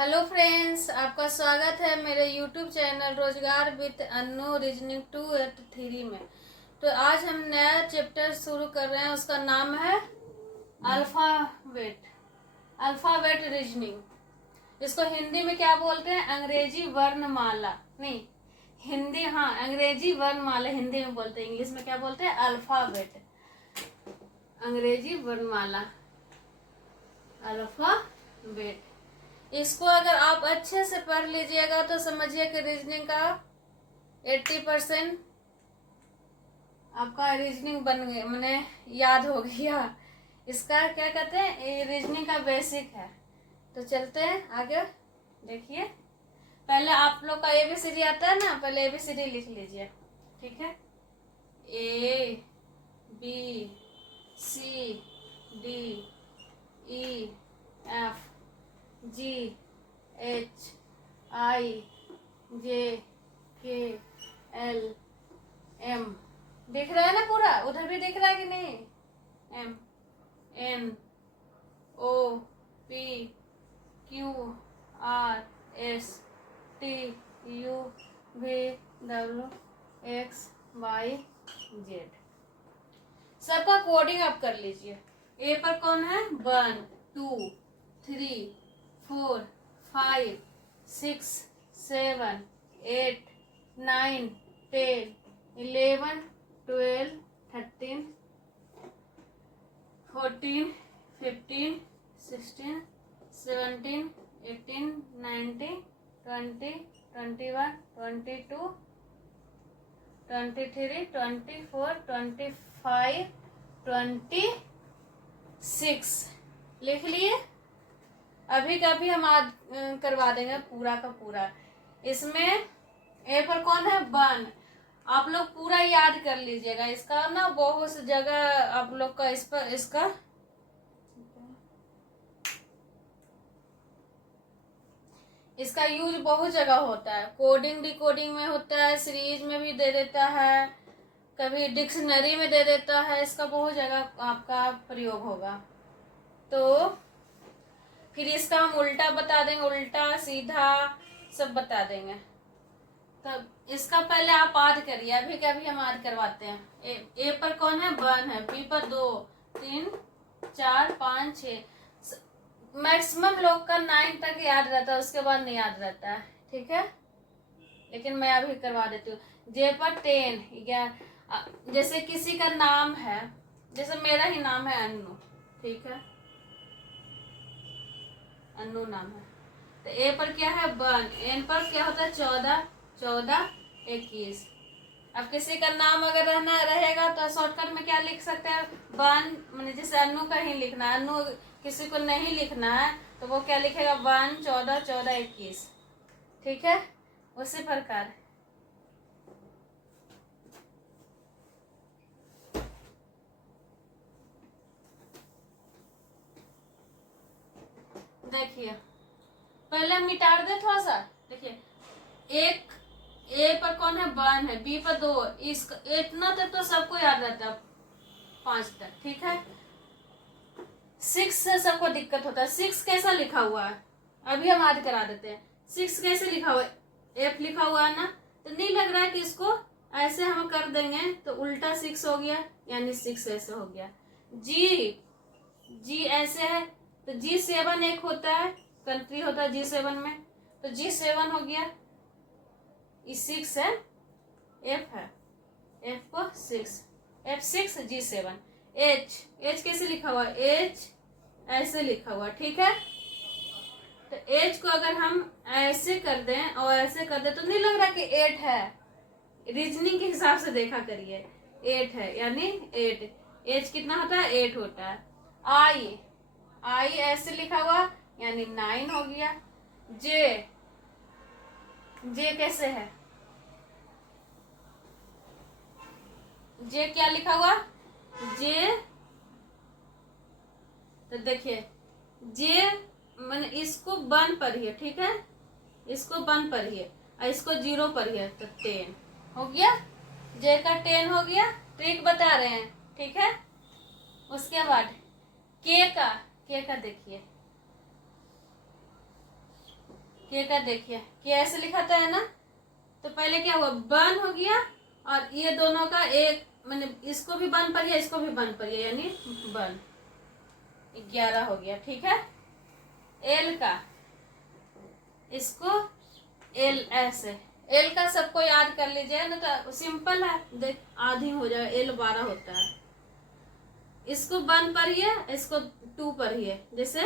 Hello friends, आपका स्वागत है मेरे यूट्यूब चैनल रोजगार विद अन्नू रीजनिंग 283 में। तो आज हम नया चैप्टर शुरू कर रहे हैं, उसका नाम है अल्फ़ाबेट। Alphabet reasoning. इसको हिंदी में क्या बोलते हैं? अंग्रेजी वर्णमाला। नहीं, हिंदी, हाँ, अंग्रेजी वर्णमाला हिंदी में बोलते हैं। इंग्लिश में क्या बोलते हैं? अल्फ़ाबेट, अंग्रेजी वर्णमाला, अल्फ़ाबेट। इसको अगर आप अच्छे से पढ़ लीजिएगा तो समझिए कि रीजनिंग का 80% आपका रीजनिंग बन गया, मैंने याद हो गया। इसका क्या कहते हैं? ये रीजनिंग का बेसिक है। तो चलते हैं आगे। देखिए, पहले आप लोग का ABCD आता है ना, पहले ABCD लिख लीजिए, ठीक है? ABCDEFGHIJKLM। दिख रहा है ना पूरा? उधर भी दिख रहा है कि नहीं? MNOPQRSTUVWXYZ। सबका कोडिंग आप कर लीजिए। ए पर कौन है? 1 2 3 4 5 6 7 8 9 10 11 12 13 14 15 16 17 18 19 20 21 22 23 24 25 26 लिख लिए। अभी का भी हम आज करवा देंगे पूरा का पूरा। इसमें ए पर कौन है? 1। आप लोग पूरा याद कर लीजिएगा। इसका ना बहुत सी जगह आप लोग का इस पर इसका यूज बहुत जगह होता है। कोडिंग डिकोडिंग में होता है, सीरीज में भी दे देता है, कभी डिक्शनरी में दे देता है। इसका बहुत जगह आपका प्रयोग होगा। तो फिर इसका हम उल्टा बता देंगे, उल्टा सीधा सब बता देंगे। तब इसका पहले आप आद करिए। अभी क्या भी हम आद करवाते हैं। ए पर कौन है? 1 है। बी पर 2 3 4 5 6। मैक्सिमम लोग का 9 तक याद रहता है, उसके बाद नहीं याद रहता है, ठीक है? लेकिन मैं अभी करवा देती हूँ। जे पर 10 11। जैसे किसी का नाम है, जैसे मेरा ही नाम है अन्नू, ठीक है? अन्नू नाम है। तो ए पर क्या है? 1। एन पर क्या होता है? 14 14 21। अब किसी का नाम अगर रहना रहेगा तो शॉर्टकट में क्या लिख सकते हैं? 1, मैंने जैसे अन्नू का ही लिखना है। अन्नू किसी को नहीं लिखना है तो वो क्या लिखेगा? 1 14 14 21, ठीक है? उसी प्रकार देखिए, पहले हम मिटा दे थोड़ा सा। देखिए, एक ए पर कौन है? 1 है। बी पर 2। इसका इतना तक तो सबको याद रहता है, 5 तक, ठीक है? 6 से सबको दिक्कत होता है। 6 कैसा लिखा हुआ है? अभी हम याद करा देते हैं। 6 कैसे लिखा हुआ है? F लिखा हुआ है ना? तो नहीं लग रहा है कि इसको ऐसे हम कर देंगे तो उल्टा 6 हो गया, यानी 6 ऐसे हो गया। जी ऐसे है तो G7 एक होता है, कंट्री होता है G7 में, तो G7 हो गया। ये 6 है, F है, F को 6, F6 G7। H कैसे लिखा हुआ है? H ऐसे लिखा हुआ, ठीक है? तो H को अगर हम ऐसे कर दें और ऐसे कर दें तो नहीं लग रहा कि 8 है। रीजनिंग के हिसाब से देखा करिए, 8 है यानी 8। H कितना होता है? 8 होता है। I ऐसे लिखा हुआ यानी 9 हो गया। J कैसे है? J क्या लिखा हुआ? J, तो देखिए J मैंने इसको 1 पर ही है, ठीक है? इसको 1 पर ही है और इसको 0 पर ही है, तो 10 हो गया। J का 10 हो गया। ट्रिक बता रहे हैं, ठीक है? उसके बाद K का देखिए, के का देखिए के ऐसे लिखाता है ना, तो पहले क्या हुआ, वन हो गया और ये दोनों का एक, मैंने इसको भी वन पर, इसको भी वन पर, यानी वन, 11 हो गया। ठीक है, एल का, इसको एल ऐसे, एल का सबको याद कर लीजिए ना, तो सिंपल है, देख आधी हो जाएगा, एल 12 होता है। इसको वन पर ही है, इसको 2 पर ही है, जैसे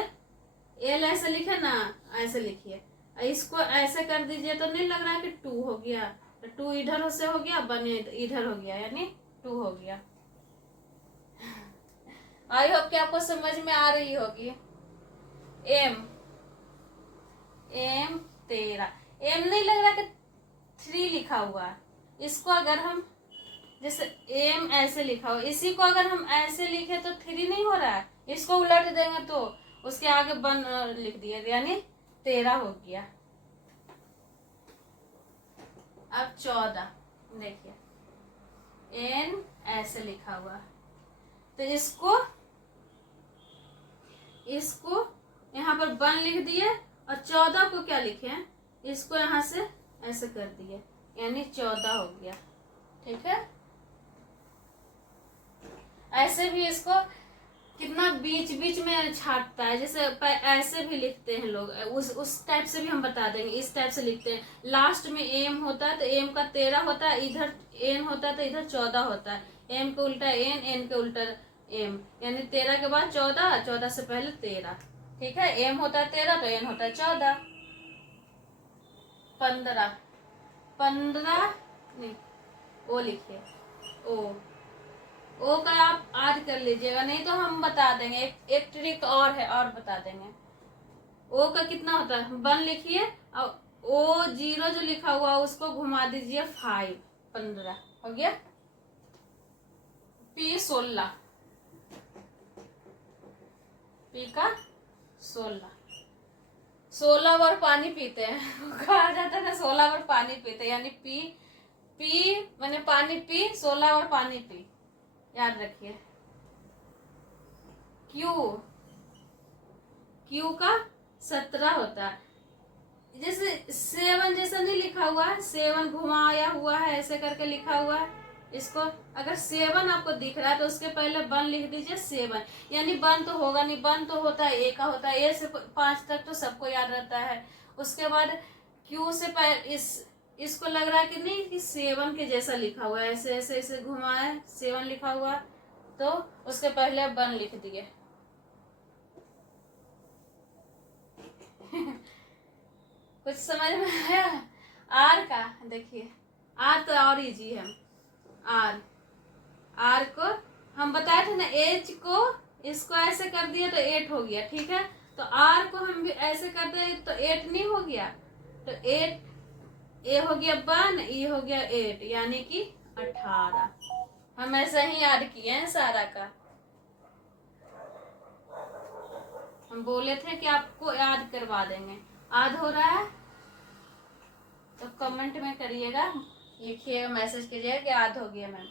एल ऐसे लिखे ना, ऐसे लिखिए, इसको ऐसे कर दीजिए तो नहीं लग रहा है कि 2 हो गया, तो 2 इधर से हो गया, वन इधर हो गया, यानी 2 हो गया। आई होप कि आपको समझ में आ रही होगी। एम, एम 13, एम नहीं लग रहा कि 3 लिखा हुआ है, इसको अगर हम जैसे एम ऐसे लिखा हुआ, इसी को अगर हम ऐसे लिखे तो 3 नहीं हो रहा है, इसको उलट देंगे तो उसके आगे वन लिख दिए, यानी 13 हो गया। अब 14 देखिए, एन ऐसे लिखा हुआ, तो इसको यहाँ पर वन लिख दिए और 14 को क्या लिखे हैं, इसको यहाँ से ऐसे कर दिए, यानी 14 हो गया। ठीक है, ऐसे भी इसको कितना बीच बीच में छाटता है, जैसे ऐसे भी लिखते हैं लोग, उस टाइप से भी हम बता देंगे। इस टाइप से लिखते हैं, लास्ट में एम होता है तो एम का 13 होता है, इधर एन होता है तो इधर 14 होता है, एम के उल्टा एन, एन के उल्टा एम, यानी 13 के बाद 14, 14 से पहले 13। ठीक है, एम होता है 13 तो एन होता है 14। 15, 15 नहीं, ओ लिखिए, ओ का आप आज कर लीजिएगा, नहीं तो हम बता देंगे, एक ट्रिक और है और बता देंगे। ओ का कितना होता है, 1 लिखिए और ओ 0 जो लिखा हुआ उसको घुमा दीजिए 5, 15 हो गया। पी 16, पी का 16 बार पानी पीते हैं, कहा जाता है ना 16 बार पानी पीते, यानी पी मैंने पानी पी, 16 बार पानी पी, याद रखिए। क्यू का 17 होता है, जैसे 7 जैसा नहीं लिखा हुआ है, 7 घुमाया हुआ है ऐसे करके लिखा हुआ है, इसको अगर 7 आपको दिख रहा है तो उसके पहले 1 लिख दीजिए 7, यानी 1 तो होगा नहीं, 1 तो होता है ए का होता है, ए से 5 तक तो सबको याद रहता है। उसके बाद क्यू से इसको लग रहा है कि नहीं कि 7 के जैसा लिखा हुआ है, ऐसे ऐसे ऐसे घुमाए 7 लिखा हुआ है, तो उसके पहले 1 लिख दिए। कुछ समझ में आया? आर का देखिए, आर तो और इजी है। आर को हम बताए थे ना, एच को इसको ऐसे कर दिया तो 8 हो गया। ठीक है, तो आर को हम भी ऐसे कर दे तो 8 नहीं हो गया, तो 8 ए हो गया 1, ई हो गया 8, यानी कि 18। हम ऐसा ही याद किए हैं सारा का, हम बोले थे कि आपको याद करवा देंगे। याद हो रहा है तो कमेंट में करिएगा, लिखिए, मैसेज कीजिएगा कि याद हो गया मैम।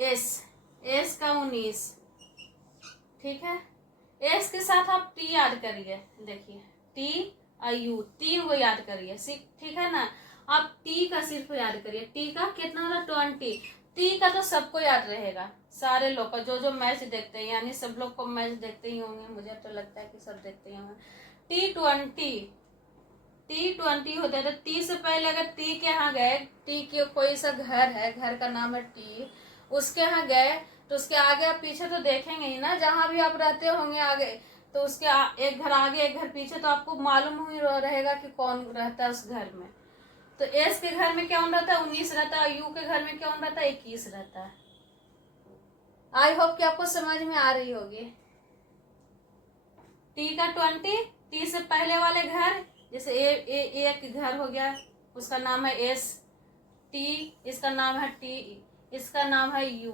एस का 19। ठीक है, एस के साथ आप टी याद करिए, देखिए टी और यू, 3 को याद करिए, ठीक है ना। आप टी का सिर्फ याद करिए, टी का कितना होता है 20, टी का तो सबको याद रहेगा, सारे लोग का, जो जो मैच देखते हैं, यानी सब लोग को मैच देखते ही होंगे, मुझे तो लगता है कि सब देखते ही होंगे। T20 होता है, तो टी से पहले अगर टी के यहाँ गए, टी के कोई सा घर है, घर का नाम है टी, उसके यहाँ गए तो उसके आगे आप पीछे तो देखेंगे ही ना, जहां भी आप रहते होंगे आगे, तो उसके एक घर आगे एक घर पीछे, तो आपको मालूम ही रहेगा कि कौन रहता है उस घर में। तो एस के घर में कौन रहता है 19 रहता है, यू के घर में कौन रहता है 21 रहता है। आई होप कि आपको समझ में आ रही होगी। टी का 20, टी से पहले वाले घर, जैसे एक घर हो गया, उसका नाम है एस, टी इसका नाम है टी, इसका नाम है यू,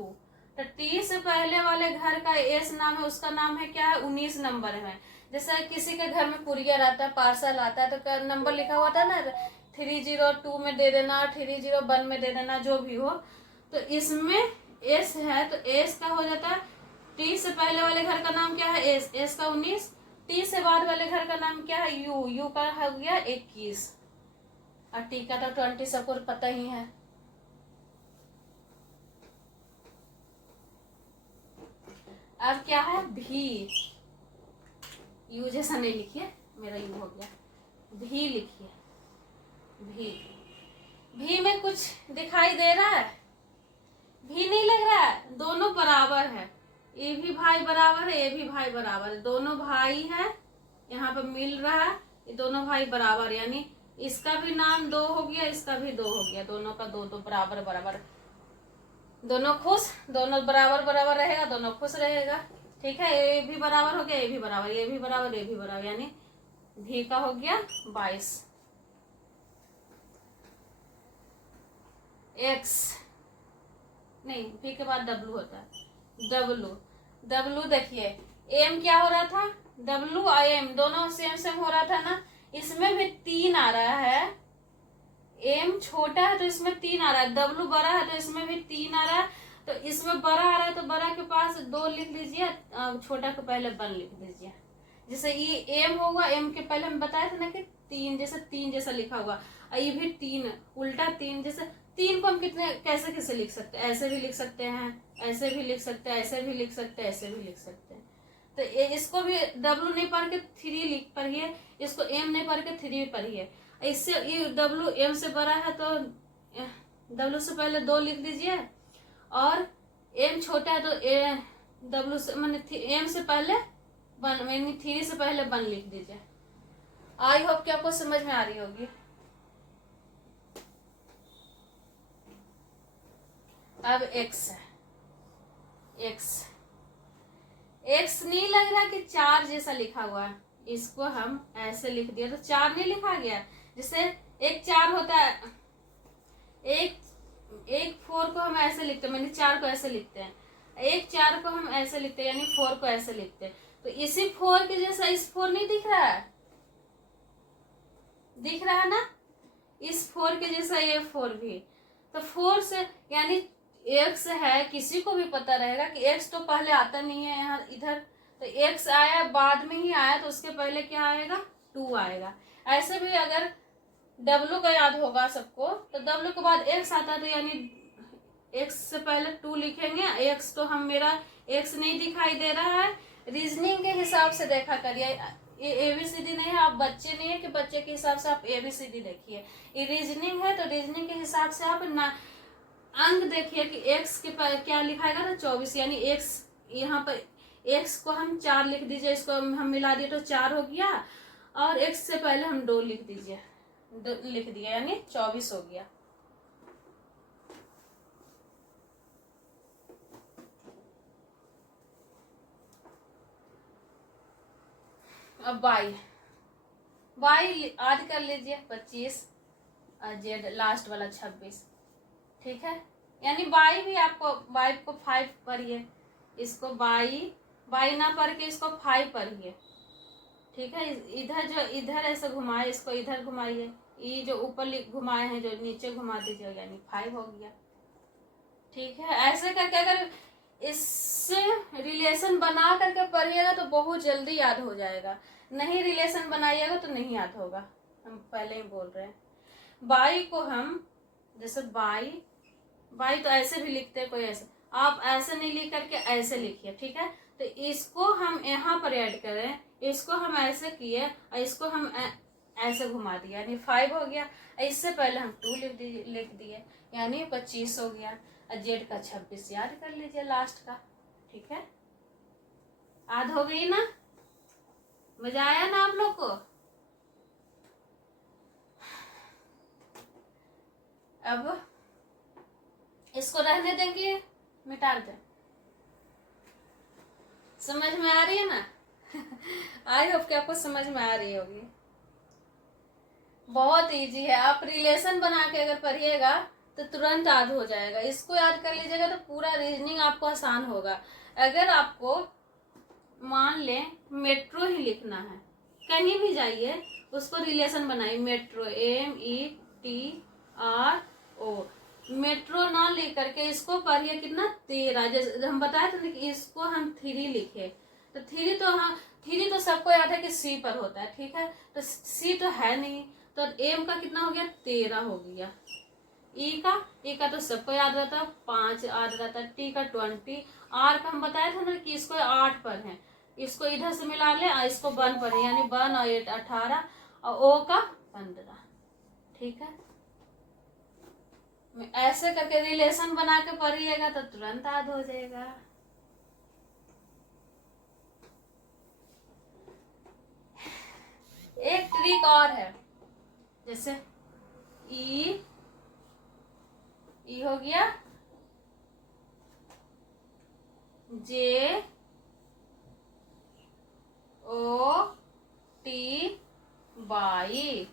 तो टी से पहले वाले घर का एस नाम है, उसका नाम है क्या है 19 नंबर में। जैसे किसी के घर में कुरियर आता है, पार्सल आता है, तो नंबर लिखा हुआ था ना, 302 में दे देना, 301 में दे देना, जो भी हो, तो इसमें एस है तो एस का हो जाता है, टी से पहले वाले घर का नाम क्या है एस, एस का 19, टी से बाद वाले घर का नाम क्या है? यू। यू का हो गया 21 और टी का तो 20 सबको पता ही है। अब क्या है? भी। यू जैसा नहीं लिखिए, मेरा यू हो गया, भी लिखिए। भी। भी में कुछ दिखाई दे रहा है? भी नहीं लग रहा है। दोनों बराबर है, ये भी भाई बराबर है, ये भी भाई बराबर है, दोनों भाई है, यहाँ पे मिल रहा है, ये दोनों भाई बराबर, यानी इसका भी नाम 2 हो गया, इसका भी 2 हो गया, दोनों का 2 2 बराबर बराबर, दोनों खुश, दोनों बराबर बराबर रहेगा, दोनों खुश रहेगा। ठीक है, ये भी बराबर हो गया, ये भी बराबर, ये भी बराबर, ये भी बराबर, यानी भी का हो गया 22। एक्स नहीं, भी के बाद डब्लू होता है। डब्लू। डब्लू देखिए, एम क्या हो रहा था? डब्लू और एम दोनों सेम सेम हो रहा था ना, इसमें भी 3 आ रहा है। एम छोटा है तो इसमें 3 आ रहा है, डब्लू बड़ा है तो इसमें भी 3 आ रहा है। तो इसमें बड़ा आ रहा है तो बड़ा के पास 2 लिख लीजिए, छोटा के पहले 1 लिख दीजिए। जैसे ये एम होगा, एम के पहले हम बताए थे ना कि 3 जैसा लिखा हुआ, और ये भी 3 उल्टा 3 जैसे। 3 को हम कितने कैसे कैसे लिख सकते हैं? ऐसे भी लिख सकते हैं, ऐसे भी लिख सकते हैं, ऐसे भी लिख सकते हैं, ऐसे भी लिख सकते हैं। तो इसको भी डब्लू नहीं पढ़ के 3 लिख पढ़िए, इसको एम नहीं पढ़ के 3 पढ़िए। इससे ये डब्लू एम से बड़ा है तो डब्लू से पहले 2 लिख दीजिए, और एम छोटा है तो डब्लू से मैंने एम से पहले 1 यानी 3 से पहले 1 लिख दीजिए। आई होप कि आपको समझ में आ रही होगी। अब एक्स है, एक्स। एक्स नहीं लग रहा कि 4 जैसा लिखा हुआ है, इसको हम ऐसे लिख दिया तो 4 नहीं लिखा गया। जैसे एक 4 होता है, एक 4 को हम ऐसे लिखते हैं, मैंने 4 को ऐसे लिखते हैं, एक 4 को हम ऐसे लिखते हैं, यानी 4 को ऐसे लिखते हैं। तो इसी 4 के जैसा इस 4 नहीं दिख रहा है? दिख रहा है ना? इस 4 के जैसा ये 4 भी। तो 4 से यानी एक्स है, किसी को भी पता रहेगा कि एक्स तो पहले आता नहीं है यहाँ इधर, तो एक्स आया बाद में ही आया, तो उसके पहले क्या आएगा? 2 आएगा। ऐसे भी अगर डब्लू का याद होगा सबको, तो डब्लू के बाद एक्स आता है, तो यानी एक्स से पहले 2 लिखेंगे। एक्स तो हम मेरा एक्स नहीं दिखाई दे रहा है, रीजनिंग के हिसाब से देखा करिए, ABCD नहीं है, आप बच्चे नहीं है कि बच्चे के हिसाब से आप ABCD देखिए, ये रीजनिंग है, तो रीजनिंग के हिसाब से आप ना अंक देखिए कि एक्स के क्या लिखाएगा ना 24, यानी एक्स यहाँ पर एक्स को हम 4 लिख दीजिए, इसको हम मिला दिए तो 4 हो गया, और एक्स से पहले हम 2 लिख दीजिए, लिख दिया यानी 24 हो गया। अब वाई, वाई ऐड कर लीजिए 25 और जेड लास्ट वाला 26। ठीक है, यानी बाई भी आपको बाई को 5 पढ़िए, इसको बाई ना पढ़ के इसको 5 पढ़िए। ठीक है, इधर जो इधर ऐसे घुमाए, इसको इधर घुमाइए, ये जो ऊपर घुमाए हैं जो नीचे घुमा दीजिए, यानी 5 हो गया। ठीक है, ऐसे करके अगर इससे रिलेशन बना करके पढ़िएगा तो बहुत जल्दी याद हो जाएगा, नहीं रिलेशन बनाइएगा तो नहीं याद होगा, हम पहले ही बोल रहे हैं। बाई को हम जैसे बाई तो ऐसे भी लिखते हैं, कोई ऐसे, आप ऐसे नहीं लिख करके ऐसे लिखिए। ठीक है, तो इसको हम यहाँ पर ऐड करें, इसको हम ऐसे किए और इसको हम ऐसे घुमा दिया, यानी 5 हो गया। इससे पहले हम 2 लिख दिए यानी 25 हो गया, और जेड का 26 याद कर लीजिए लास्ट का। ठीक है, याद हो गई ना? मजा आया ना आप लोग को? अब इसको रहने देंगे, मिटा दें। समझ में आ रही है ना? आई होप कि आपको समझ में आ रही होगी। बहुत इजी है, आप रिलेशन बना के अगर पढ़िएगा तो तुरंत याद हो जाएगा, इसको याद कर लीजिएगा तो पूरा रीजनिंग आपको आसान होगा। अगर आपको मान लें मेट्रो ही लिखना है, कहीं भी जाइए उसको रिलेशन बनाइए, मेट्रो METRO, मेट्रो ना लिख करके इसको पढ़िए कितना 13, जैसे हम बताए थे कि इसको हम 3 लिखे, तो 3 तो हाँ थ्री तो सबको याद है कि सी पर होता है, ठीक है, तो सी तो है नहीं, तो एम का कितना हो गया 13 हो गया। ई का तो सबको याद रहता है 5 याद रहता है। टी का 20। आर का हम बताए थे ना कि इसको 8 पर है, इसको इधर से मिला ले और इसको 1 पर है, यानी 1 और 8 18 और ओ का 15, ठीक है। ऐसे करके रिलेशन बना के पढ़िएगा तो तुरंत याद हो जाएगा। एक ट्रिक और है, जैसे ई हो गया, जे ओ टी वाई,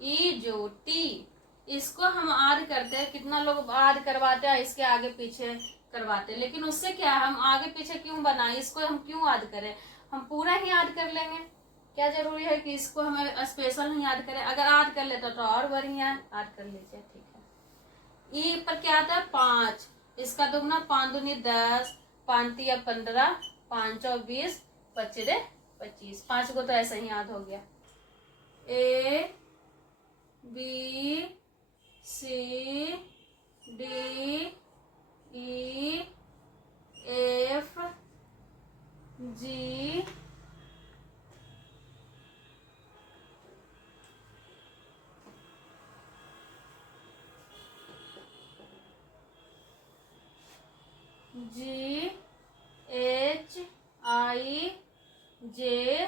ई जो टी, इसको हम आद करते हैं। कितना लोग आद करवाते हैं, इसके आगे पीछे करवाते हैं, लेकिन उससे क्या है, हम आगे पीछे क्यों बनाए, इसको हम क्यों आद करें, हम पूरा ही याद कर लेंगे। क्या जरूरी है कि इसको हमें स्पेशल नहीं याद करें, अगर याद कर लेते तो और बढ़िया है, याद कर लीजिए, ठीक है। ई पर क्या आता है 5, इसका दुगना 5 दूनी 10, 5 तिया 15, 5 चौ 20, 25 25, 5 को तो ऐसा ही याद हो गया। A B C D E F G G H I J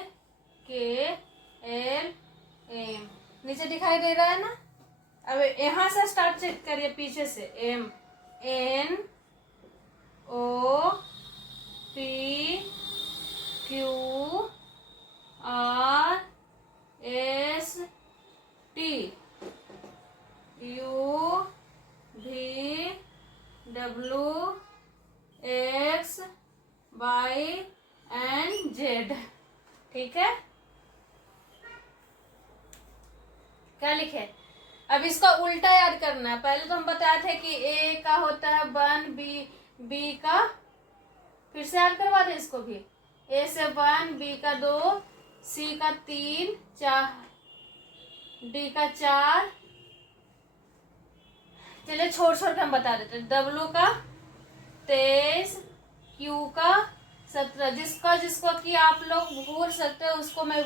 K L M, नीचे दिखाई दे रहा है ना। अब यहाँ से स्टार्ट चेक करिए, पीछे से M N O P Q R S T U V W X Y and Z, ठीक है। क्या लिखे, अब इसका उल्टा याद करना है। पहले तो हम बताए थे कि ए का होता है 1, बी का, फिर से याद करवा दे इसको भी, ए से 1, बी का 2, सी का 3, 4, डी का 4, चलिए छोड़ छोड़ के हम बता देते। डब्ल्यू का 23, क्यू का 17, जिसको कि आप लोग भूल सकते हो उसको मैं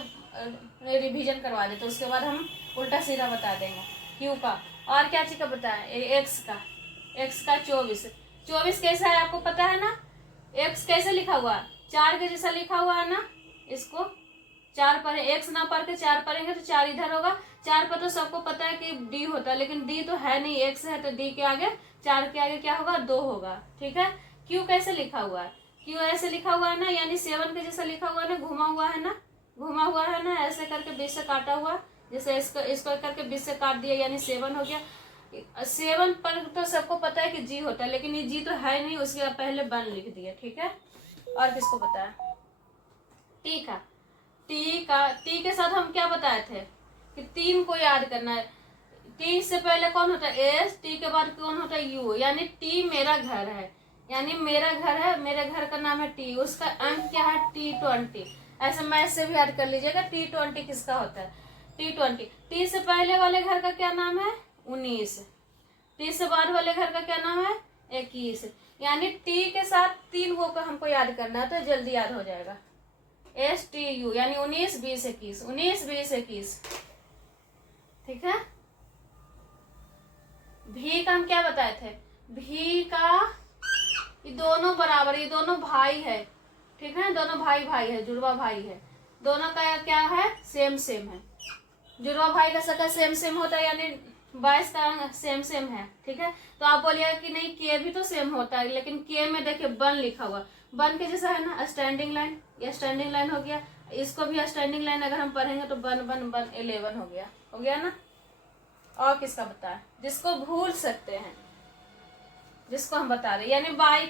रिवीजन करवा देते, उसके बाद हम उल्टा सीधा बता देंगे। क्यू का और क्या चीज का बताया, एक्स का 24 कैसा है आपको पता है ना। एक्स कैसे लिखा हुआ है, 4 के जैसा लिखा हुआ है ना, इसको 4 पर एक्स ना पढ़ के 4 पढ़ेंगे तो 4 इधर होगा। 4 पर तो सबको पता है कि डी होता है, लेकिन डी तो है नहीं, एक्स है, तो डी के आगे 4 के आगे क्या होगा 2 होगा, ठीक है। क्यू कैसे लिखा हुआ है, क्यू ऐसे लिखा हुआ है ना, यानी 7 के जैसा लिखा हुआ है ना, घुमा हुआ है ना, ऐसे करके 20 से काटा हुआ, जैसे इसको करके 20 से काट दिया, यानी 7 हो गया। 7 पर तो सबको पता है कि जी होता है, लेकिन ये जी तो है नहीं, उसके पहले 1 लिख दिया, ठीक है। और किसको पता है, टी के साथ हम क्या बताए थे कि 3 को याद करना है। टी से पहले कौन होता है एस, टी के बाद कौन होता है यू, यानी टी मेरा घर है, यानी मेरा घर है, मेरे घर का नाम है टी, उसका अंक क्या है T20, ऐसे मैथ से भी याद कर लीजिएगा। T20 किसका होता है T20। टी से पहले वाले घर का क्या नाम है 19, टी से बाद वाले घर का क्या नाम है 21, यानी टी के साथ 3 वो का हमको याद करना है, तो जल्दी याद हो जाएगा। STU यानी 19 20 21, 19 20 21, ठीक है। भी का हम क्या बताए थे, भी का ये दोनों बराबर, ये दोनों भाई है, ठीक है, दोनों भाई है, जुड़वा भाई है, दोनों का क्या है सेम है। जुड़वा भाई का शक्ल सेम होता है, यानी 22 का सेम है, ठीक है। तो आप बोलिएगा कि नहीं के भी तो सेम होता है, लेकिन के में देखिए 1 लिखा हुआ, 1 के जैसा है ना, स्टैंडिंग लाइन, ये स्टैंडिंग लाइन हो गया, इसको भी स्टैंडिंग लाइन अगर हम पढ़ेंगे तो 1 1 1 11 हो गया ना। और किसका बताए, जिसको भूल सकते हैं, जिसको हम बता रहे, यानी बाई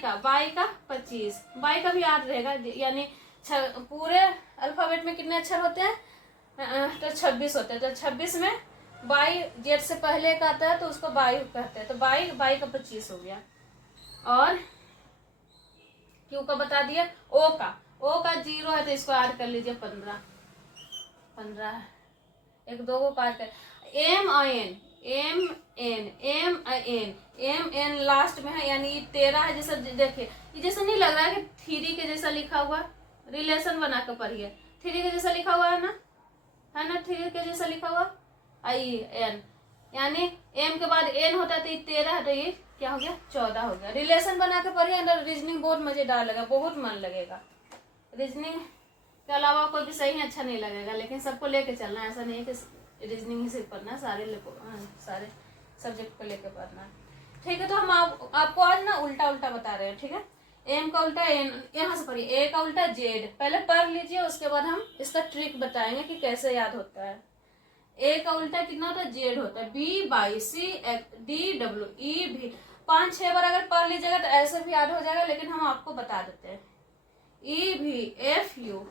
का 25, बाई का भी याद रहेगा, यानी पूरे अल्फाबेट में कितने अक्षर होते हैं तो 26 होते हैं, तो 26 में बाई जेड से पहले का आता है तो उसको बाई कहते हैं, तो बाई का 25 हो गया। और क्यू का बता दिया, ओ का 0 है तो इसको ऐड कर लीजिए 15, 15 है, एक दो को काट कर M N M N M N M N last में है, यानी 13 है। जैसा देखिए ये जैसा नहीं लग रहा है कि 3 के जैसा लिखा हुआ, रिलेशन बना कर पढ़िए, 3 के जैसा लिखा हुआ है ना, 3 के जैसा लिखा हुआ आई एन, यानी एम के बाद एन होता है तो ये 13 है, तो ये क्या हो गया 14 हो गया। रिलेशन बना के पढ़िए, अंदर रीजनिंग बहुत मजेदार लगेगा, बहुत मन लगेगा। रीजनिंग के अलावा कोई भी सही अच्छा नहीं लगेगा, लेकिन सबको लेके चलना है, ऐसा नहीं है कि रीजनिंग ही सिर्फ पढ़ना, सारे सब्जेक्ट को लेके पढ़ना। ठीक है, तो हम आपको आज ना उल्टा उल्टा बता रहे हैं। ठीक है, एम का उल्टा एन, यहाँ से पढ़िए, ए का उल्टा जेड, पहले पढ़ लीजिए, उसके बाद हम इसका ट्रिक बताएंगे कि कैसे याद होता है। ए का उल्टा कितना होता है, जेड होता है, B by C D W E भी, 5-6 बार अगर पढ़ लीजिएगा तो ऐसे भी याद हो जाएगा, लेकिन हम आपको बता देते हैं। ई भी F U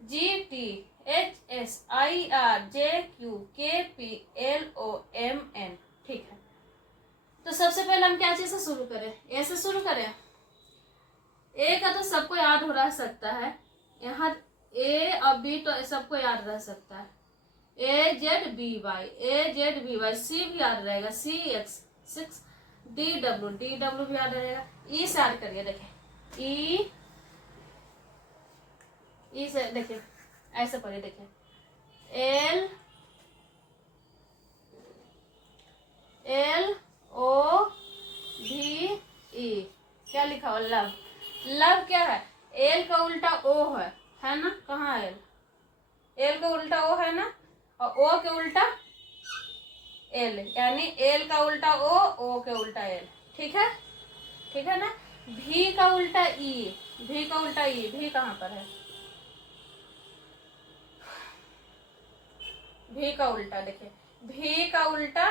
G T H S I R J Q K P L O M N. ठीक है, तो सबसे पहले हम क्या चीज से शुरू करें, ए से शुरू करें। ए का तो सबको याद हो रह सकता है, यहाँ ए और बी तो सबको याद रह सकता है, ए जेड बी वाई, सी भी याद रहेगा, सी एक्स 6, डी डब्ल्यू भी याद रहेगा। ई से याद करिए, देखिए ई से देखिए ऐसे पढ़िए, देखिए एल एल ओ भी ई, क्या लिखा हुआ लव, लव क्या है, एल का उल्टा ओ है ना, कहाँ एल, एल का उल्टा ओ है ना, और ओ के उल्टा एल, यानी एल का उल्टा ओ के उल्टा एल। ठीक है ना। भी का उल्टा ई, भी का उल्टा ई, भी कहाँ पर है, भी का उल्टा देखिए, भी का उल्टा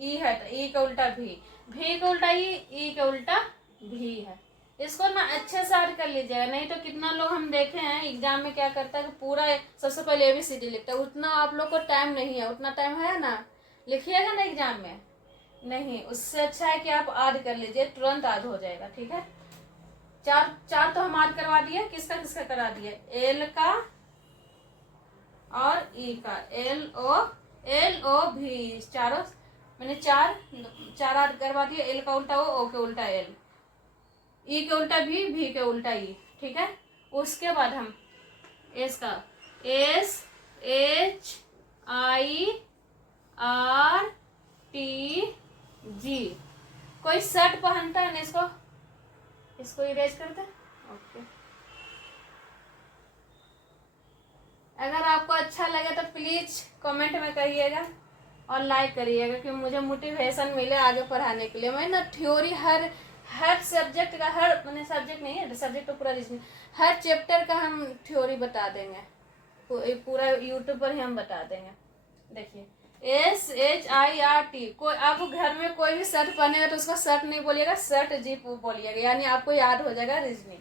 ई है तो ई का उल्टा भी का उल्टा ई का उल्टा भी है। इसको ना अच्छे से याद कर लीजिएगा, नहीं तो कितना लोग हम देखे हैं एग्जाम में क्या करता है कि पूरा सबसे पहले ABCD लिखता है, उतना आप लोग को टाइम नहीं है, उतना टाइम है ना, लिखिएगा ना एग्जाम में, नहीं, उससे अच्छा है कि आप याद कर लीजिए, तुरंत याद हो जाएगा। ठीक है, चार तो हम याद करवा दिए, किसका किसका करा दिए, एल का और ई का, एल ओ भी, चारों मैंने चार याद करवा दिए, एल का उल्टा ओ के उल्टा एल, ई के उल्टा भी के उल्टा ई। ठीक है, उसके बाद हम एस का, S H I R T G, कोई शर्ट पहनता है ना, इसको इरेज कर दे। ओके, अगर आपको अच्छा लगे तो प्लीज कमेंट में कहिएगा और लाइक करिएगा कि मुझे मोटिवेशन मिले आगे पढ़ाने के लिए। मैं ना थ्योरी हर सब्जेक्ट का, हर मैंने सब्जेक्ट नहीं है, सब्जेक्ट तो पूरा रीजनिंग, हर चैप्टर का हम थ्योरी बता देंगे, पूरा यूट्यूब पर ही हम बता देंगे। देखिए SHIRT, कोई आपको घर में कोई भी शर्ट पहनेगा तो उसको शर्ट नहीं बोलिएगा, शर्ट जी बोलिएगा, यानी आपको याद हो जाएगा रीजनिंग।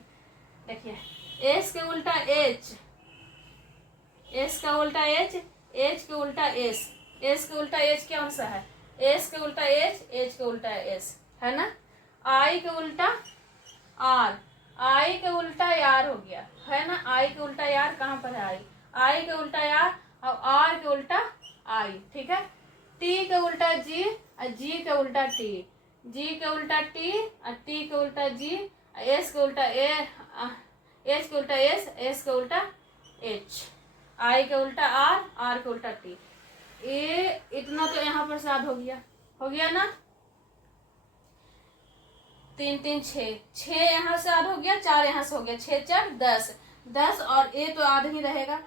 देखिए एस के उल्टा एच, एस का उल्टा एच, एच के उल्टा एस, एस के उल्टा एच कौन सा है, एस के उल्टा एच के उल्टा एस है ना। आई के उल्टा आर, आई के उल्टा यार हो गया है ना, आई के उल्टा यार कहाँ पर है, आई के उल्टा यार और आर के उल्टा आई। ठीक है, टी के उल्टा जी और जी के उल्टा टी, जी के उल्टा टी और टी के उल्टा जी, एस के उल्टा एच के उल्टा एस के उल्टा एच, आई के उल्टा आर के उल्टा टी। ये इतना तो यहाँ पर याद हो गया ना, 3 3 6 यहाँ से याद हो गया, 4 यहाँ से हो गया, 6 4 10 और ए तो याद ही रहेगा,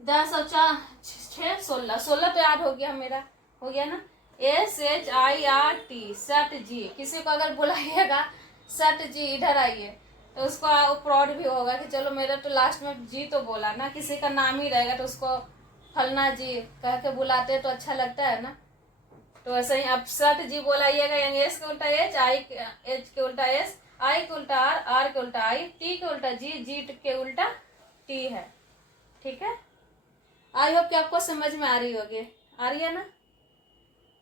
10 और 4 6 16 तो याद हो गया मेरा, हो गया ना। SHIRT शर्ट जी, किसी को अगर बुलाइएगा शर्ट जी इधर आइए तो उसको प्राउड भी होगा कि चलो मेरा तो लास्ट में जी तो बोला ना, किसी का नाम ही रहेगा तो उसको फलना जी कह के बुलाते तो अच्छा लगता है ना। तो ऐसे ही आप शर्ट जी बोलाइएगा, यानी एस के उल्टा एच, एच के उल्टा एस, आई के उल्टा आर के उल्टा आई, टी के उल्टा जी, जी के उल्टा टी है। ठीक है, आई होप कि आपको समझ में आ रही होगी, आ रही है ना।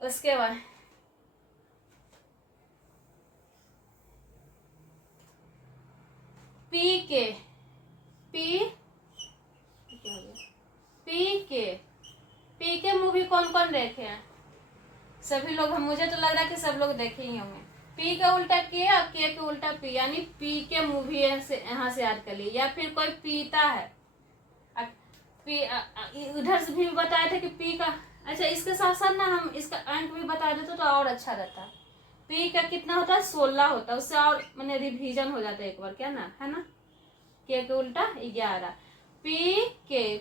उसके बाद पी पी क्या हो गया, पी के मूवी कौन कौन देखे हैं? सभी लोग, हम, मुझे तो लग रहा है कि सब लोग देखे ही होंगे। पी का उल्टा के और के उल्टा पी, यानी पी के मूवी यहाँ से याद कर ली। या फिर कोई पीता है, पी उधर से भी बताए थे कि पी का, अच्छा इसके साथ साथ ना हम इसका अंक भी बता देते तो और अच्छा रहता। पी का कितना होता है? 16 होता है। उससे और मैंने रिवीजन हो जाता है एक बार, क्या ना है ना। के उल्टा 11, पी के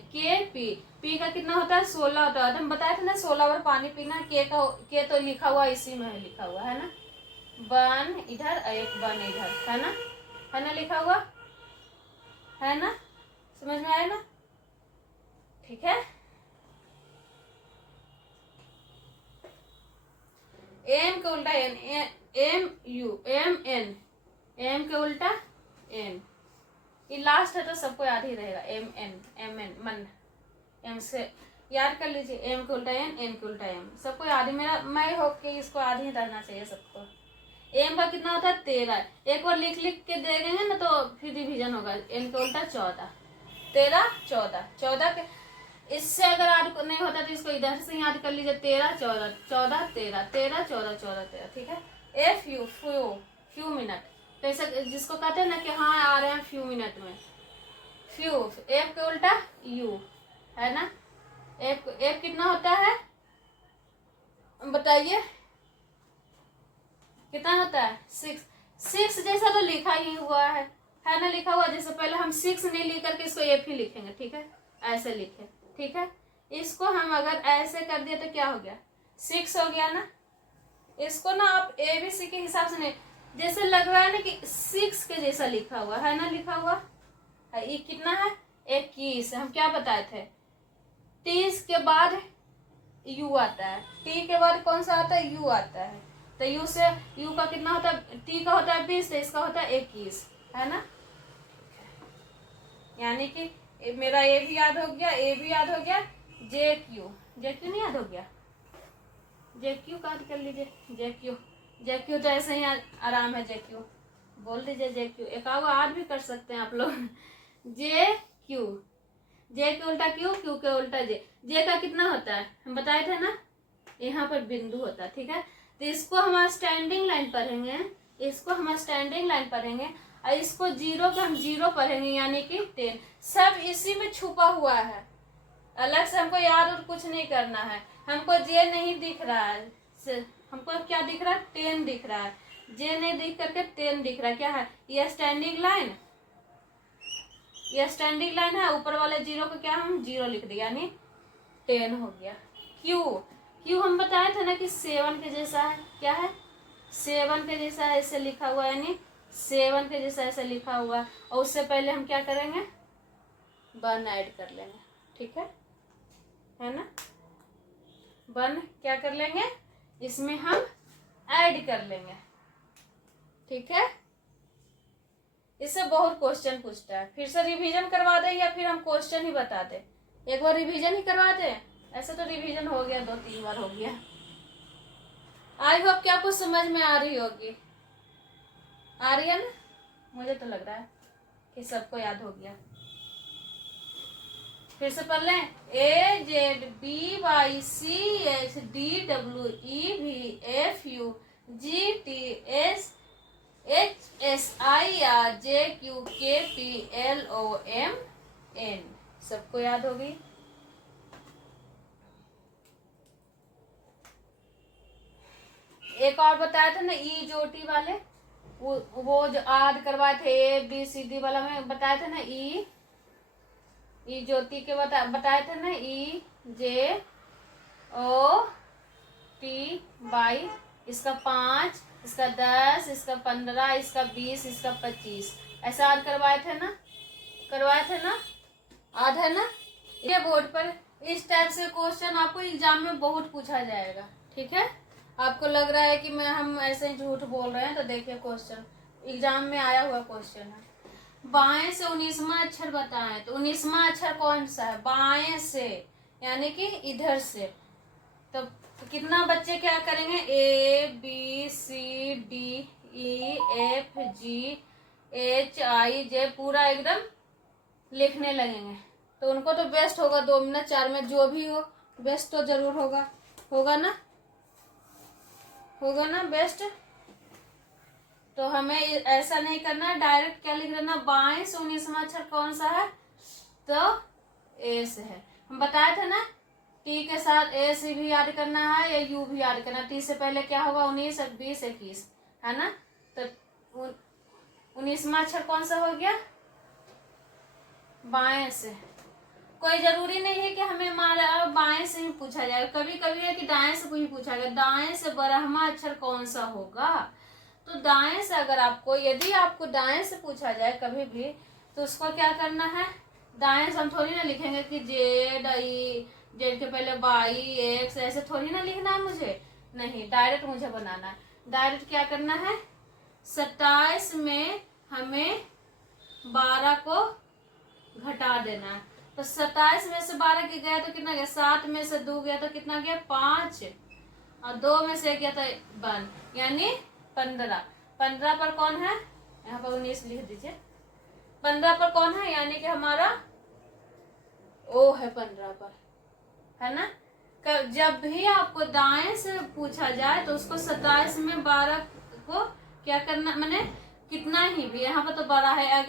पी का कितना होता है? 16 होता है। हम बताए थे ना 16 बार पानी पीना। के तो लिखा हुआ इसी में लिखा हुआ है ना, 1 इधर 1 1 इधर, है ना लिखा हुआ है ना, समझ में आया ना? ठीक है। एम के उल्टा N, M U, M N, M के उल्टा एन। ये लास्ट है तो सबको याद ही रहेगा, एम एन मन। एम से याद कर लीजिए, एम के उल्टा एन, एन के उल्टा एम, सबको याद ही, मेरा मैं हो के इसको याद ही रहना चाहिए सबको। एम का कितना होता है? 13। एक बार लिख के दे देंगे ना तो फिर रिवीजन होगा। एन के उल्टा 14, 13 14, 14 के इससे अगर याद नहीं होता तो इसको इधर से याद कर लीजिए, 13 14 14 13, 13 14 14 13, ठीक है। एफ यू, फ्यू मिनट, कैसे जिसको कहते हैं ना कि हाँ आ रहे हैं फ्यू मिनट में, फ्यू। एफ के उल्टा यू, है ना। एफ कितना होता है बताइए, कितना होता है? 6 जैसा तो लिखा ही हुआ है ना, लिखा हुआ। जैसे पहले हम 6 नहीं लिख करके इसको एफ ही लिखेंगे, ठीक है, ऐसे लिखे, ठीक है। इसको हम अगर ऐसे कर दिए तो क्या हो गया? 6 हो गया ना। इसको ना आप ABC के हिसाब से नहीं, जैसे लग रहा है ना कि 6 के जैसा लिखा हुआ है ना, लिखा हुआ है। ये कितना है? 21। हम क्या बताए थे? 30 के बाद यू आता है, टी के बाद कौन सा आता है? यू आता है। तो यू से, यू का कितना होता है? टी का होता है 20, तो इसका होता है 21, है ना। यानी कि मेरा ए भी याद हो गया, ए भी याद हो गया, जे क्यू नहीं याद हो गया? जे क्यू याद कर लीजिए, जे क्यू तो ऐसे ही आराम है। जे क्यू बोल दीजिए, जे क्यू। एक याद भी कर सकते हैं आप लोग। जे के उल्टा क्यू, क्यू के उल्टा जे का कितना होता है? हम बताए थे ना, यहाँ पर बिंदु होता है, ठीक है। तो इसको हम स्टैंडिंग लाइन पढ़ेंगे, और इसको 0 पे हम 0 पढ़ेंगे, यानी कि 10। सब इसी में छुपा हुआ है, अलग से हमको याद और कुछ नहीं करना है। हमको जे नहीं दिख रहा है, हमको क्या दिख रहा है? 10 दिख रहा है। जे नहीं दिख करके 10 दिख रहा है। क्या है ये? स्टैंडिंग लाइन है। ऊपर वाले 0 को क्या हम 0 लिख दिया, यानी 10 हो गया। क्यू हम बताए थे ना कि 7 के जैसा है। क्या है? 7 के जैसा ऐसे लिखा हुआ, यानी 7 के जैसा ऐसे लिखा हुआ। और उससे पहले हम क्या करेंगे? 1 ऐड कर लेंगे, ठीक है ना। 1 क्या कर लेंगे? इसमें हम ऐड कर लेंगे, ठीक है। इससे बहुत क्वेश्चन पूछता है। फिर से रिवीजन करवा दे या फिर हम क्वेश्चन ही बता दे? एक बार रिवीजन ही करवा दे। ऐसे तो रिवीजन हो गया, 2-3 बार हो गया। आई होप कि आपको समझ में आ रही होगी, आ रही है ना। मुझे तो लग रहा है कि सबको याद हो गया। फिर से पढ़ लें। ABCDWEVHSIRJQKPLOMN, सबको याद होगी। एक और बताया था ना EJOT वाले, वो जो याद करवाए थे, ABCD वाला में बताया था ना, ज्योति के बताए थे ना, EJOTY, इसका 5, इसका 10, इसका 15, इसका 20, इसका 25, ऐसा याद करवाए थे ना, याद है ना। ये बोर्ड पर इस टाइप से क्वेश्चन आपको एग्जाम में बहुत पूछा जाएगा, ठीक है। आपको लग रहा है कि हम ऐसे ही झूठ बोल रहे हैं, तो देखिए क्वेश्चन एग्जाम में आया हुआ क्वेश्चन है। बाएं से 19वां अक्षर बताएं, तो 19वां अक्षर कौन सा है? बाएं से, यानी कि इधर से। तो कितना बच्चे क्या करेंगे? ABCDEFGHIJ, पूरा एकदम लिखने लगेंगे तो उनको तो बेस्ट होगा 2 मिनट 4 मिनट जो भी हो, बेस्ट तो जरूर होगा। होगा ना, होगा ना बेस्ट। तो हमें ऐसा नहीं करना है, डायरेक्ट क्या लिख देना, बाएं से 19वां अक्षर कौन सा है, तो ए से है। हम बताए थे ना टी के साथ ए से भी याद करना है या यू भी याद करना। टी से पहले क्या होगा, 19, 20, 21, है ना। तो 19वां अक्षर कौन सा हो गया, बाएं से। कोई जरूरी नहीं है कि हमें हमारा बाएं से ही पूछा जाए, कभी कभी है कि दाएं से भी पूछा गया। दाएं से 12वां अक्षर कौन सा होगा, तो दाएं से अगर आपको, यदि आपको दाएं से पूछा जाए कभी भी, तो उसको क्या करना है, दाएं से हम थोड़ी ना लिखेंगे कि जेड आई, जेड के पहले वाई एक्स, ऐसे थोड़ी ना लिखना है मुझे, नहीं, डायरेक्ट मुझे बनाना है। डायरेक्ट क्या करना है, 27 में हमें 12 को घटा देना है। तो 27 में से 12 के गया तो कितना गया, 7 में से 2 गया तो कितना गया, 5, और 2 में से गया तो 1, यानी 15। 15 पर कौन है, यहाँ पर 19 लिख दीजिए। 15 पर कौन है, यानी कि हमारा ओ है 15 पर, है ना। जब भी आपको दाएं से पूछा जाए तो उसको 27 में 12 को क्या करना, मैंने कितना ही भी, यहाँ पर तो 12 है।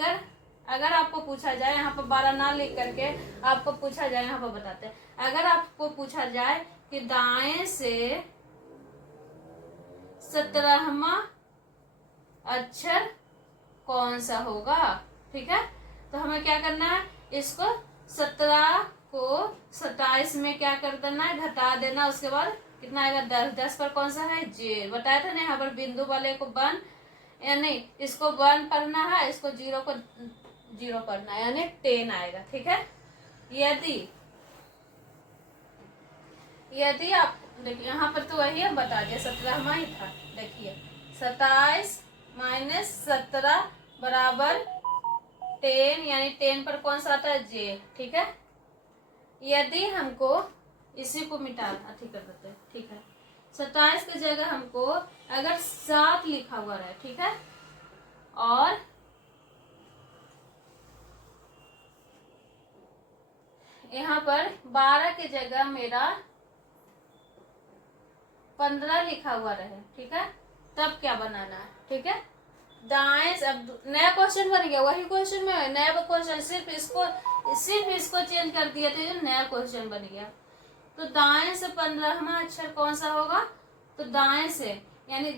अगर आपको पूछा जाए, यहाँ पर 12 ना लिख करके आपको पूछा जाए, यहाँ पर बताते हैं, अगर आपको पूछा जाए कि दाएं से 17वां अक्षर कौन सा होगा, ठीक है, तो हमें क्या करना है, इसको 17 को 27 में क्या कर देना है, घटा देना। उसके बाद कितना आएगा, 10। 10 पर कौन सा है, जे, बताया था ना, यहाँ पर बिंदु वाले को 1, या नहीं, इसको 1 पढ़ना है, इसको 0 को 0 पढ़ना है, यानी 10 आएगा, ठीक है। यदि आप देखिए, यहाँ पर तो वही हम बता दिया, 17वां ही था। देखिए 27 माइनस 17 बराबर 10, यानी 10 पर कौन सा आता है, जे, ठीक है। यदि हमको इसी को मिटा अथी कर देते हैं, ठीक है, 27 की जगह हमको अगर 7 लिखा हुआ रहे, ठीक है, और यहाँ पर 12 की जगह मेरा 15 लिखा हुआ रहे, ठीक है, तब क्या बनाना है, ठीक है। दाएं से, अब नया क्वेश्चन बन गया, वही क्वेश्चन में नया क्वेश्चन, सिर्फ इसको चेंज कर दिया तो ये नया क्वेश्चन बन गया। तो दाएं से 15वां अक्षर कौन सा होगा, तो दाएं से, यानी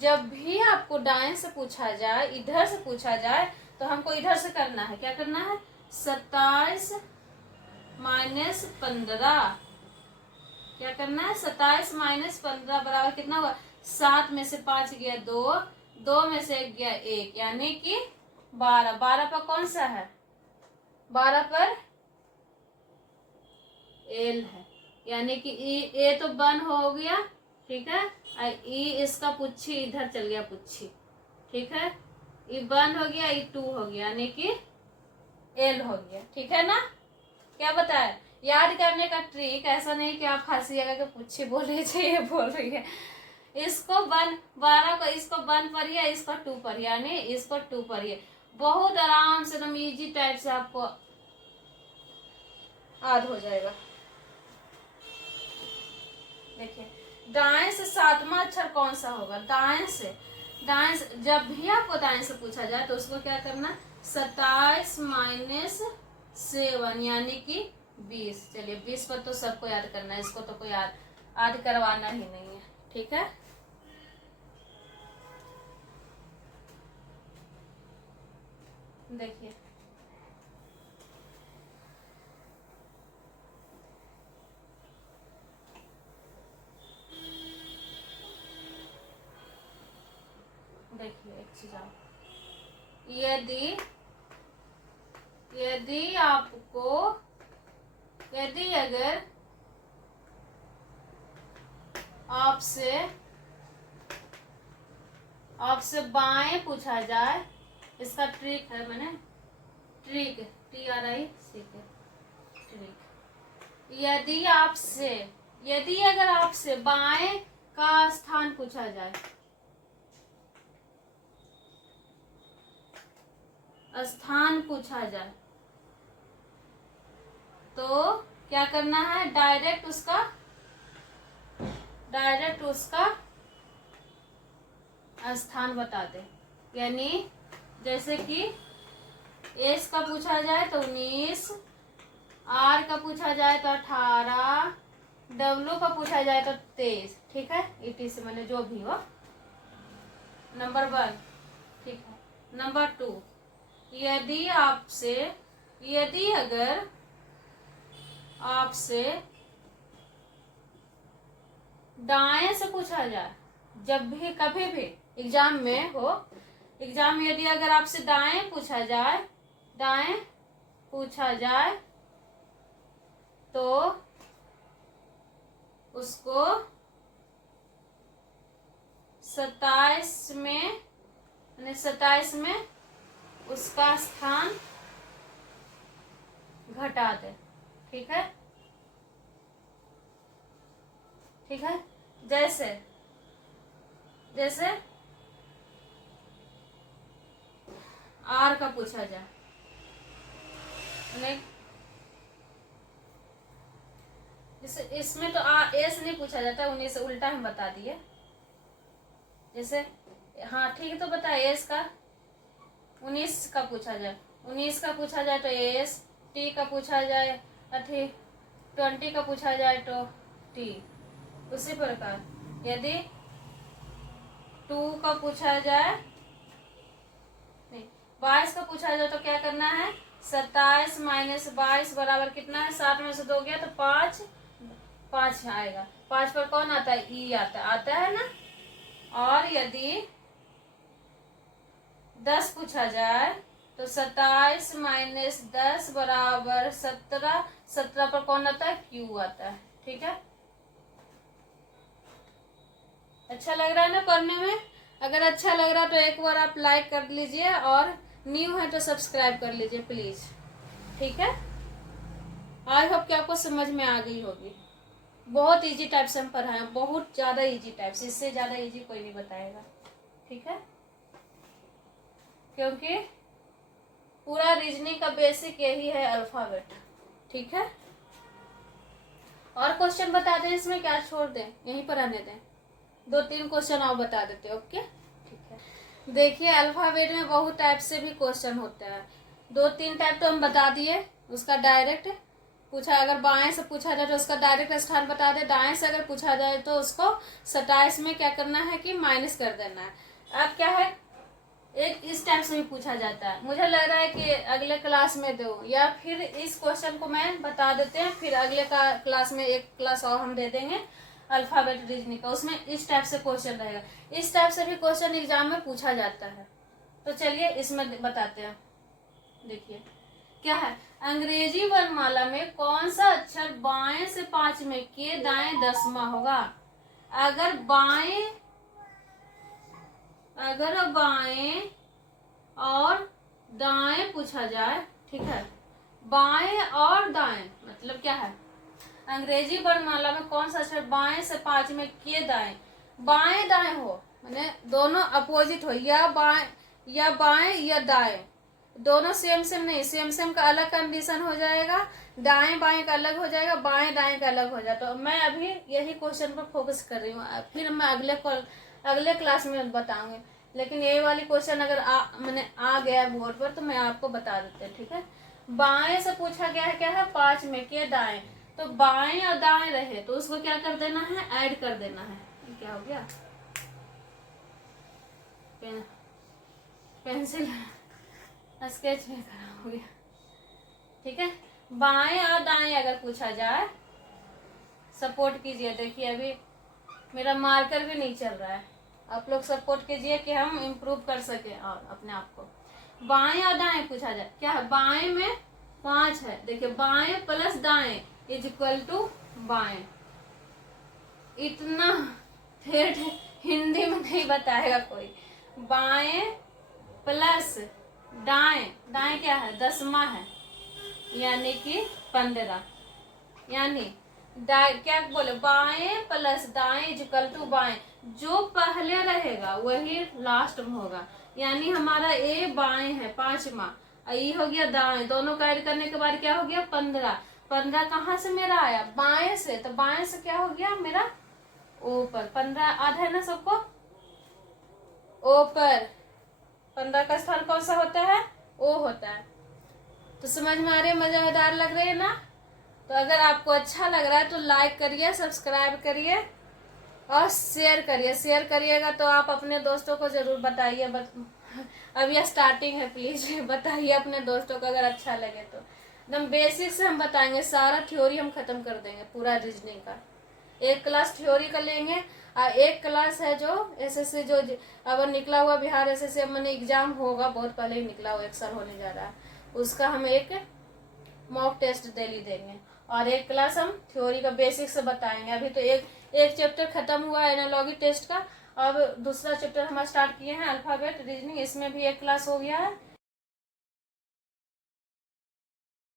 जब भी आपको दाएं से पूछा जाए, इधर से पूछा जाए, तो हमको इधर से करना है, क्या करना है, 27 माइनस 15, क्या करना है, 27 माइनस 15 बराबर कितना हुआ, 7 में से 5 गया 2, 2 में से 1 गया 1, यानी कि 12। 12 पर कौन सा है, 12 पर एल है, यानी कि ए तो 1 हो गया, ठीक है, ई इसका पुच्छी इधर चल गया, पुच्छी, ठीक है, ई 1 हो गया, ई 2 हो गया, यानी कि एल हो गया, ठीक है ना। क्या बताया, याद करने का ट्रिक, ऐसा नहीं कि आप हंसीएगा कि पुच्छी बोल रही है, ये बोल रही है। इसको 12 को, इसको 1 पढ़िए, इसको 2 पढ़िए, यानी इसको 2 पढ़िए, बहुत आराम से, एकदम इजी टाइप से आपको याद हो जाएगा। देखिए दाएं से 7वां अक्षर कौन सा होगा, दाएं से जब भी आपको दाएं से पूछा जाए तो उसको क्या करना, 27 माइनस 7, यानी कि 20। चलिए 20 पर तो सबको याद करना है, इसको तो कोई याद करवाना ही नहीं है, ठीक है। देखिए एक चीज आप, यदि अगर आपसे बाएं पूछा जाए, इसका ट्रिक है, मैंने ट्रिक TRIC ट्रिक, यदि अगर आपसे बाएं का स्थान पूछा जाए, तो क्या करना है, डायरेक्ट उसका स्थान बता दे। यानी जैसे कि एस का पूछा जाए तो 19, आर का पूछा जाए तो 18, डब्लू का पूछा जाए तो 23। ठीक है, इटी से मैंने जो भी हो। नंबर 1, ठीक है। नंबर 2, यदि अगर आपसे दाएं से पूछा जाए, जब भी कभी भी एग्जाम में यदि अगर आपसे दाएं पूछा जाए तो उसको 27 में उसका स्थान घटा दे। ठीक है, जैसे आर का पूछा जाए, इसमें तो एस नहीं पूछा जाता, 19 से उल्टा हम बता दिए। जैसे हाँ ठीक है, तो बताए एस का 19 का पूछा जाए, 19 का पूछा जाए तो एस, टी का पूछा जाए 20 का पूछा जाए तो टी। उसी प्रकार यदि 2 का पूछा जाए, नहीं 22 का पूछा जाए तो क्या करना है, 27 माइनस 22 बराबर कितना है, 7 में से 2 गया तो 5 आएगा। 5 पर कौन आता है, ई आता है ना। और यदि 10 पूछा जाए तो 27 माइनस 10 बराबर 17, 17 पर कौन आता है, क्यू आता है। ठीक है, अच्छा लग रहा है ना पढ़ने में? अगर अच्छा लग रहा तो एक बार आप लाइक कर लीजिए, और न्यू है तो सब्सक्राइब कर लीजिए प्लीज। ठीक है, आई होप कि आपको समझ में आ गई होगी। बहुत इजी टाइप से हम पढ़ाए, बहुत ज्यादा इजी टाइप से, इससे ज्यादा इजी कोई नहीं बताएगा। ठीक है, क्योंकि पूरा रीजनिंग का बेसिक यही है, अल्फाबेट। ठीक है, और क्वेश्चन बता दें इसमें, क्या छोड़ दें, यहीं पर आने दें? 2-3 क्वेश्चन और बता देते। ओके, ठीक है। देखिए अल्फाबेट में बहुत टाइप से भी क्वेश्चन होते हैं। 2-3 टाइप तो हम बता दिए। उसका डायरेक्ट पूछा, अगर बाएं से पूछा जाए तो उसका डायरेक्ट स्थान बता दे। दाएं से अगर पूछा जाए तो उसको 27 में क्या करना है कि माइनस कर देना है। अब क्या है, एक इस टाइप से भी पूछा जाता है। मुझे लग रहा है कि अगले क्लास में दो, या फिर इस क्वेश्चन को मैं बता देते हैं, फिर अगले क्लास में एक क्लास और हम दे देंगे अल्फाबेट रीजनिंग का। उसमें इस टाइप से क्वेश्चन रहेगा। इस टाइप से भी क्वेश्चन एग्जाम में पूछा जाता है। तो चलिए इसमें बताते हैं। देखिए क्या है, अंग्रेजी वर्णमाला में कौन सा अक्षर बाएं से 5 में के दाएं 10वां होगा? अगर बाएं और दाएं पूछा जाए, ठीक है, बाएं और दाएं मतलब क्या है, अंग्रेजी वर्णमाला में कौन सा अक्षर बाएं से 5 में के दाएं, बाएं दाएं हो, माने दोनों अपोजिट हो, या बाएं या दाएं, दोनों सेम नहीं, सेम का अलग कंडीशन हो जाएगा, दाएं बाएं का अलग हो जाएगा, बाएं दाएं का अलग हो जाएगा। तो मैं अभी यही क्वेश्चन पर फोकस कर रही हूँ, फिर मैं अगले क्लास में बताऊंगी। लेकिन ये वाली क्वेश्चन अगर मैंने आ गया बोर्ड पर तो मैं आपको बता देते हैं। ठीक है, बाएं से पूछा गया है, क्या है, 5 में के दाएं, तो बाएं और दाएं रहे तो उसको क्या कर देना है, ऐड कर देना है। क्या हो गया, पेंसिल स्केच में खराब हो गया। ठीक है, बाएं और दाएं अगर पूछा जाए, सपोर्ट कीजिए। देखिए अभी मेरा मार्कर भी नहीं चल रहा है, आप लोग सपोर्ट कीजिए कि हम इम्प्रूव कर सके और अपने आप को। बाएं और दाएं पूछा जाए, क्या है, बाएं में 5 है, देखिए बाएं प्लस दाएं इज इक्वल टू बाएं। इतना ठेठ हिंदी में नहीं बताएगा कोई। बाएं प्लस दाएं, दाएं क्या है, 10वां है, यानी कि 15, यानी क्या बोले, बाएं प्लस दाएं इक्वल टू बाएं, जो पहले रहेगा वही लास्ट में होगा। यानी हमारा ए बाएं है 5वां, ई हो गया दाएं, दोनों का ऐड करने के बाद क्या हो गया 15। 15 कहाँ से मेरा आया, बाएं से, तो बाएं से क्या हो गया मेरा ऊपर। 15 आधा है ना सबको, ऊपर 15 का स्थान कौन सा होता है, ओ होता है। तो समझ में आ रही है, मजेदार लग रही है ना। तो अगर आपको अच्छा लग रहा है तो लाइक करिए, सब्सक्राइब करिए और शेयर करिए। शेयर करिएगा तो आप अपने दोस्तों को जरूर बताइए। अब यह स्टार्टिंग है, प्लीज बताइए अपने दोस्तों को अगर अच्छा लगे तो। एकदम बेसिक से हम बताएंगे, सारा थ्योरी हम खत्म कर देंगे, पूरा रीजनिंग का। एक क्लास थ्योरी का लेंगे और एक क्लास है जो एसएससी, जो अब निकला हुआ बिहार एसएससी मैंने एग्जाम होगा, बहुत पहले ही निकला हुआ, 1 साल होने जा रहा है, उसका हम एक मॉक टेस्ट डेली देंगे। और एक क्लास हम थ्योरी का बेसिक से बताएंगे। अभी तो एक चैप्टर खत्म हुआ है एनालॉजी टेस्ट का, अब दूसरा चैप्टर हम स्टार्ट किए हैं अल्फाबेट रीजनिंग, इसमें भी एक क्लास हो गया है।